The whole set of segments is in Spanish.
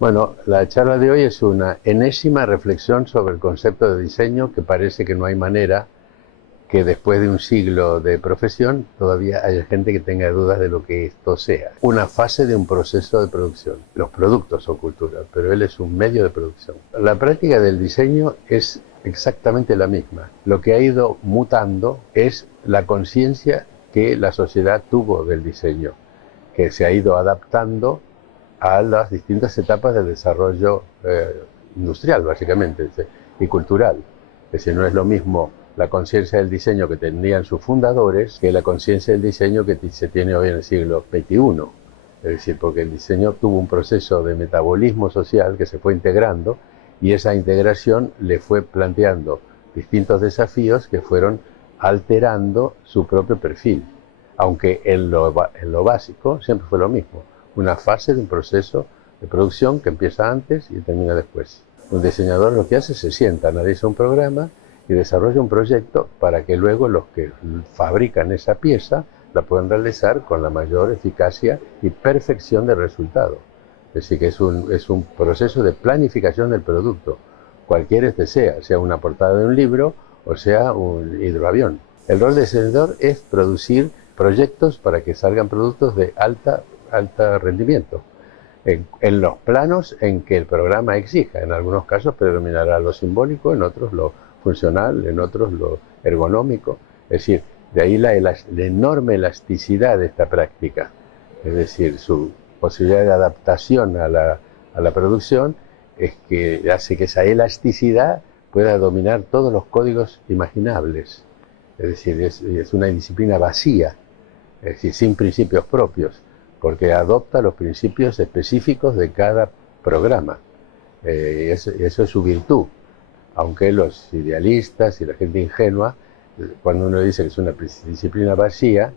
Bueno, la charla de hoy es una enésima reflexión sobre el concepto de diseño que parece que no hay manera que después de un siglo de profesión todavía haya gente que tenga dudas de lo que esto sea. Una fase de un proceso de producción. Los productos son cultura, pero él es un medio de producción. La práctica del diseño es exactamente la misma. Lo que ha ido mutando es la conciencia que la sociedad tuvo del diseño, que se ha ido adaptando a las distintas etapas del desarrollo industrial, básicamente, y cultural. Es decir, no es lo mismo la conciencia del diseño que tenían sus fundadores que la conciencia del diseño que se tiene hoy en el siglo XXI. Es decir, porque el diseño tuvo un proceso de metabolismo social que se fue integrando y esa integración le fue planteando distintos desafíos que fueron alterando su propio perfil, aunque en lo básico siempre fue lo mismo. Una fase de un proceso de producción que empieza antes y termina después. Un diseñador lo que hace es se sienta, analiza un programa y desarrolla un proyecto para que luego los que fabrican esa pieza la puedan realizar con la mayor eficacia y perfección del resultado. Es decir, que es un proceso de planificación del producto, cualquiera este sea una portada de un libro o sea un hidroavión. El rol del diseñador es producir proyectos para que salgan productos de alto rendimiento, en los planos en que el programa exija. En algunos casos predominará lo simbólico, en otros lo funcional, en otros lo ergonómico. Es decir, de ahí la enorme elasticidad de esta práctica, es decir, su posibilidad de adaptación a la producción es que hace que esa elasticidad pueda dominar todos los códigos imaginables. Es decir, es una disciplina vacía, es decir, sin principios propios, porque adopta los principios específicos de cada programa. Eso es su virtud, aunque los idealistas y la gente ingenua, cuando uno dice que es una disciplina vacía,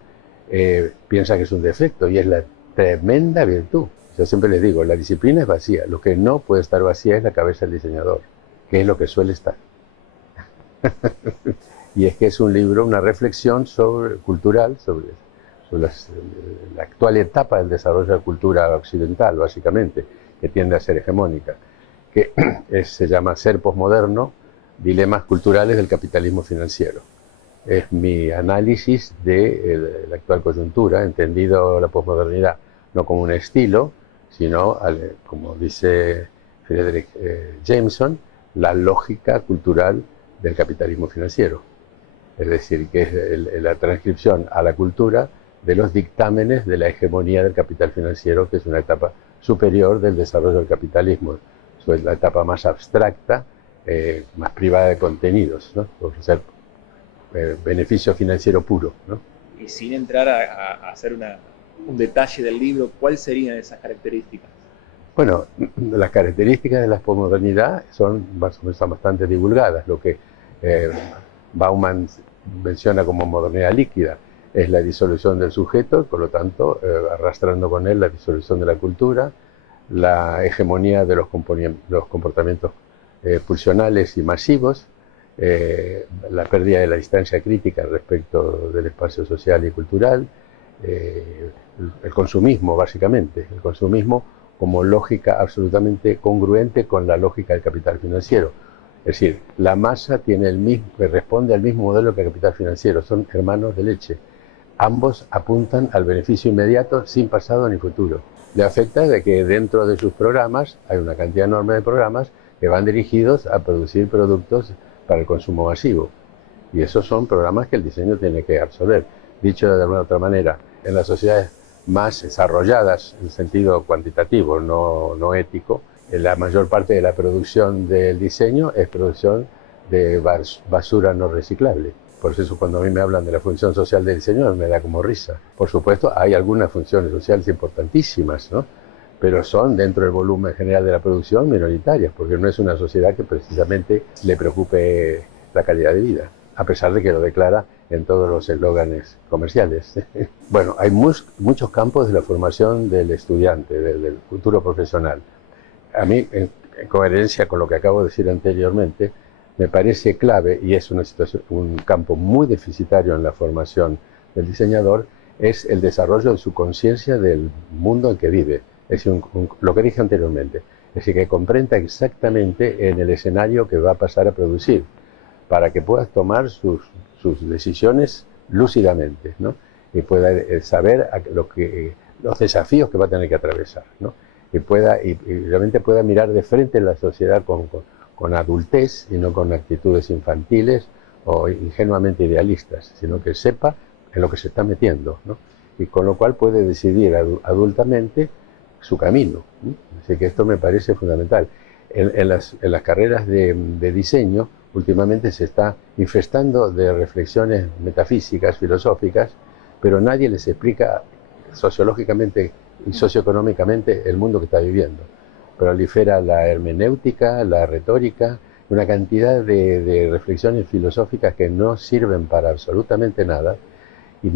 piensa que es un defecto, y es la tremenda virtud. Yo siempre les digo, la disciplina es vacía, lo que no puede estar vacía es la cabeza del diseñador, que es lo que suele estar. Y es que es un libro, una reflexión cultural sobre la actual etapa del desarrollo de la cultura occidental, básicamente, que tiende a ser hegemónica, que se llama Ser posmoderno, dilemas culturales del capitalismo financiero. Es mi análisis de la actual coyuntura, entendido la posmodernidad no como un estilo, sino, como dice Frederick Jameson, la lógica cultural del capitalismo financiero. Es decir, que es la transcripción a la cultura de los dictámenes de la hegemonía del capital financiero, que es una etapa superior del desarrollo del capitalismo. Es la etapa más abstracta, más privada de contenidos, ¿no? Por ser beneficio financiero puro, ¿no? Y sin entrar a hacer un detalle del libro, ¿cuáles serían esas características? Bueno, las características de la posmodernidad son bastante divulgadas. Lo que Bauman menciona como modernidad líquida es la disolución del sujeto, por lo tanto, arrastrando con él la disolución de la cultura, la hegemonía de los comportamientos pulsionales y masivos, la pérdida de la distancia crítica respecto del espacio social y cultural, el consumismo, básicamente, el consumismo como lógica absolutamente congruente con la lógica del capital financiero. Es decir, la masa responde al mismo modelo que el capital financiero, son hermanos de leche. Ambos apuntan al beneficio inmediato sin pasado ni futuro. Le afecta de que dentro de sus programas hay una cantidad enorme de programas que van dirigidos a producir productos para el consumo masivo. Y esos son programas que el diseño tiene que absorber. Dicho de alguna otra manera, en las sociedades más desarrolladas en sentido cuantitativo, no ético, la mayor parte de la producción del diseño es producción de basura no reciclable. Por eso cuando a mí me hablan de la función social del diseño me da como risa. Por supuesto, hay algunas funciones sociales importantísimas, ¿no? Pero son, dentro del volumen general de la producción, minoritarias, porque no es una sociedad que precisamente le preocupe la calidad de vida, a pesar de que lo declara en todos los eslóganes comerciales. Bueno, hay muchos campos de la formación del estudiante, del futuro profesional. A mí, en coherencia con lo que acabo de decir anteriormente, me parece clave, y es un campo muy deficitario en la formación del diseñador, es el desarrollo de su conciencia del mundo en que vive. Es decir, lo que dije anteriormente, Es decir, que comprenda exactamente en el escenario que va a pasar a producir, para que puedas tomar sus decisiones lúcidamente, ¿no? Y pueda saber los desafíos que va a tener que atravesar, ¿no? Y realmente pueda mirar de frente la sociedad con adultez y no con actitudes infantiles o ingenuamente idealistas, sino que sepa en lo que se está metiendo, ¿no? Y con lo cual puede decidir adultamente su camino, ¿no? Así que esto me parece fundamental. En las carreras de diseño últimamente se está infestando de reflexiones metafísicas, filosóficas, pero nadie les explica sociológicamente y socioeconómicamente el mundo que está viviendo. Prolifera la hermenéutica, la retórica, una cantidad de reflexiones filosóficas que no sirven para absolutamente nada y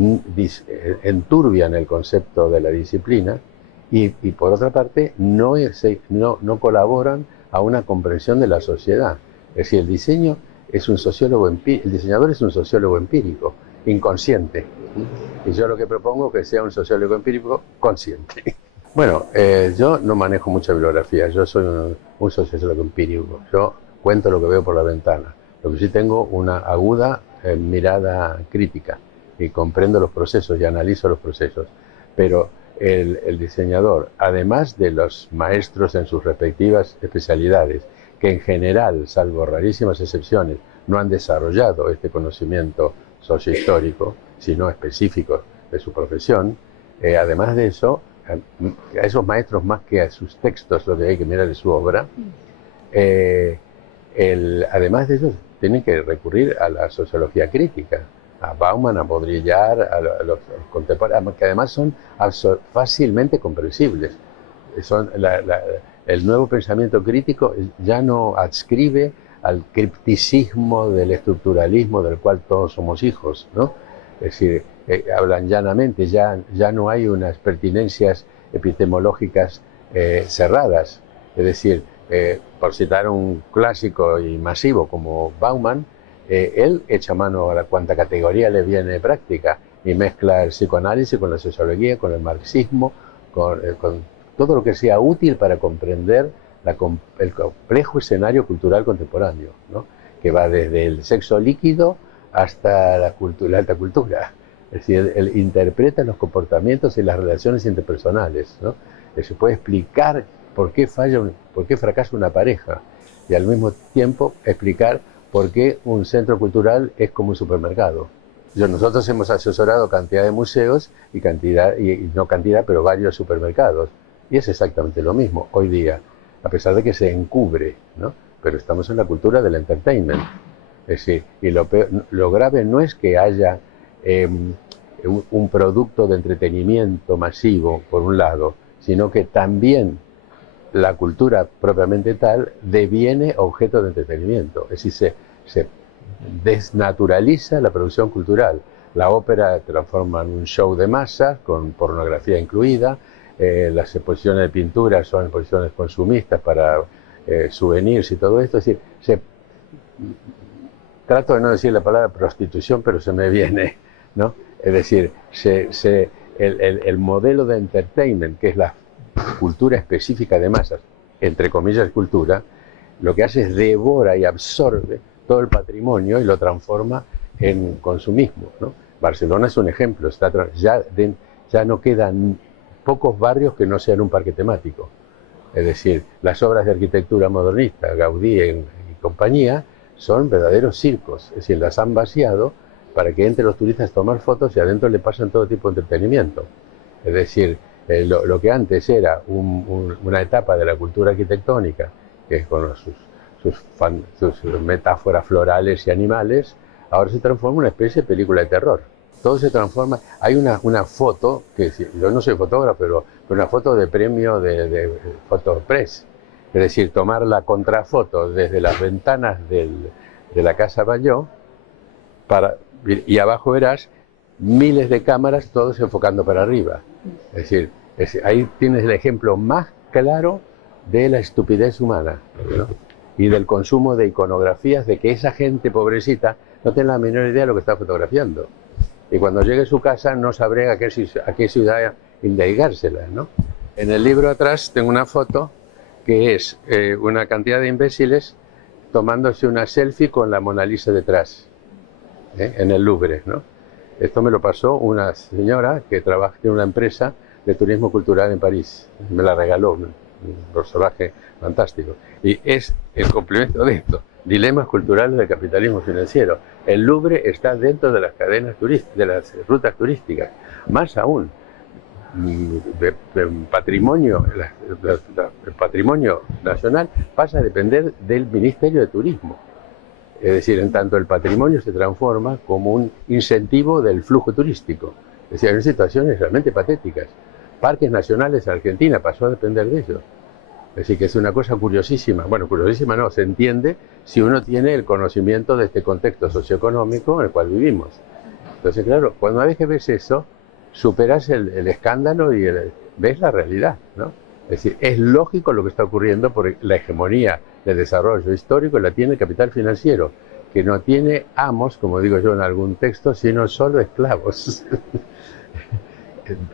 enturbian el concepto de la disciplina y por otra parte no colaboran a una comprensión de la sociedad. Es decir, el diseñador es un sociólogo empírico, inconsciente. Y yo lo que propongo es que sea un sociólogo empírico consciente. Bueno, yo no manejo mucha bibliografía, yo soy un sociólogo empírico, yo cuento lo que veo por la ventana. Lo que sí tengo una aguda mirada crítica y comprendo los procesos y analizo los procesos. Pero el diseñador, además de los maestros en sus respectivas especialidades, que en general, salvo rarísimas excepciones, no han desarrollado este conocimiento sociohistórico, sino específico de su profesión, además de eso, a esos maestros más que a sus textos, lo que hay que mirar es su obra, además de eso, tienen que recurrir a la sociología crítica, a Bauman, a Baudrillard, a los contemporáneos, que además son fácilmente comprensibles. El nuevo pensamiento crítico ya no adscribe al cripticismo del estructuralismo del cual todos somos hijos, ¿no? Es decir, hablan llanamente, ya no hay unas pertinencias epistemológicas cerradas. Es decir, por citar un clásico y masivo como Bauman, él echa mano a la cuanta categoría le viene práctica y mezcla el psicoanálisis con la sociología, con el marxismo, con todo lo que sea útil para comprender el complejo escenario cultural contemporáneo, ¿no? Que va desde el sexo líquido hasta la alta cultura. Es decir, él interpreta los comportamientos y las relaciones interpersonales, ¿no? Se puede explicar por qué fracasa una pareja y al mismo tiempo explicar por qué un centro cultural es como un supermercado. Nosotros hemos asesorado cantidad de museos y pero varios supermercados. Y es exactamente lo mismo hoy día, a pesar de que se encubre, ¿no? Pero estamos en la cultura del entertainment. Es decir, y lo grave no es que haya un producto de entretenimiento masivo, por un lado, sino que también la cultura propiamente tal deviene objeto de entretenimiento. Es decir, se desnaturaliza la producción cultural. La ópera se transforma en un show de masas, con pornografía incluida. Las exposiciones de pintura son exposiciones consumistas para souvenirs y todo esto. Es decir, trato de no decir la palabra prostitución, pero se me viene, ¿no? Es decir, el modelo de entertainment, que es la cultura específica de masas, entre comillas cultura, lo que hace es devora y absorbe todo el patrimonio y lo transforma en consumismo, ¿no? Barcelona es un ejemplo, ya no quedan pocos barrios que no sean un parque temático. Es decir, las obras de arquitectura modernista, Gaudí y compañía, son verdaderos circos. Es decir, las han vaciado para que entre los turistas a tomar fotos y adentro le pasan todo tipo de entretenimiento. Es decir, lo que antes era una etapa de la cultura arquitectónica, que es con sus metáforas florales y animales, ahora se transforma en una especie de película de terror. Todo se transforma. Hay una foto, que yo no soy fotógrafo, pero una foto de premio de Fotopress. Es decir, tomar la contrafoto desde las ventanas de la Casa Batlló y abajo verás miles de cámaras, todos enfocando para arriba. Es decir, ahí tienes el ejemplo más claro de la estupidez humana, ¿no? Y del consumo de iconografías, de que esa gente pobrecita no tiene la menor idea de lo que está fotografiando. Y cuando llegue a su casa no sabré a qué ciudad indicársela, ¿no? En el libro atrás tengo una foto que es una cantidad de imbéciles tomándose una selfie con la Mona Lisa detrás, en el Louvre, ¿no? Esto me lo pasó una señora que trabaja en una empresa de turismo cultural en París. Me la regaló, un personaje fantástico. Y es el complemento de esto, dilemas culturales del capitalismo financiero. El Louvre está dentro de las cadenas turísticas, de las rutas turísticas. Más aún, el patrimonio nacional pasa a depender del Ministerio de Turismo. Es decir, en tanto el patrimonio se transforma como un incentivo del flujo turístico. Es decir, hay situaciones realmente patéticas. Parques nacionales en Argentina pasó a depender de ellos. Es decir, que es una cosa curiosísima. Bueno, curiosísima no, se entiende si uno tiene el conocimiento de este contexto socioeconómico en el cual vivimos. Entonces, claro, cuando una vez que ves eso, superas el escándalo y ves la realidad, ¿no? Es decir, es lógico lo que está ocurriendo porque la hegemonía del desarrollo histórico la tiene el capital financiero, que no tiene amos, como digo yo en algún texto, sino solo esclavos.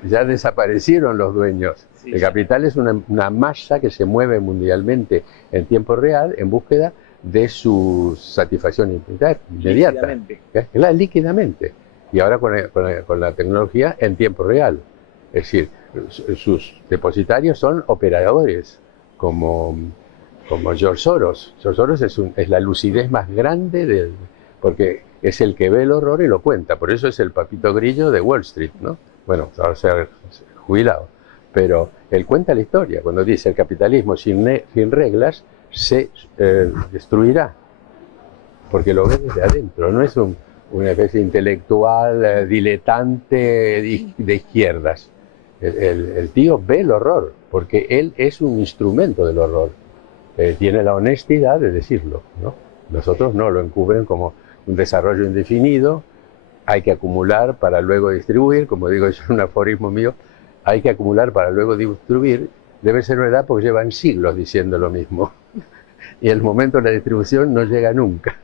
Ya desaparecieron los dueños. El capital es una masa que se mueve mundialmente en tiempo real en búsqueda de su satisfacción inmediata. Líquidamente. Y ahora con la tecnología en tiempo real. Es decir, sus depositarios son operadores, como George Soros. George Soros es la lucidez más grande porque es el que ve el horror y lo cuenta. Por eso es el papito grillo de Wall Street, ¿no? Bueno, ahora se ha jubilado. Pero él cuenta la historia. Cuando dice el capitalismo sin reglas se destruirá. Porque lo ve desde adentro. No es una especie intelectual diletante de izquierdas. El tío ve el horror, porque él es un instrumento del horror. Tiene la honestidad de decirlo, ¿no? Nosotros no, lo encubren como un desarrollo indefinido, hay que acumular para luego distribuir, como digo, es un aforismo mío, hay que acumular para luego distribuir, debe ser verdad porque llevan siglos diciendo lo mismo. Y el momento de la distribución no llega nunca.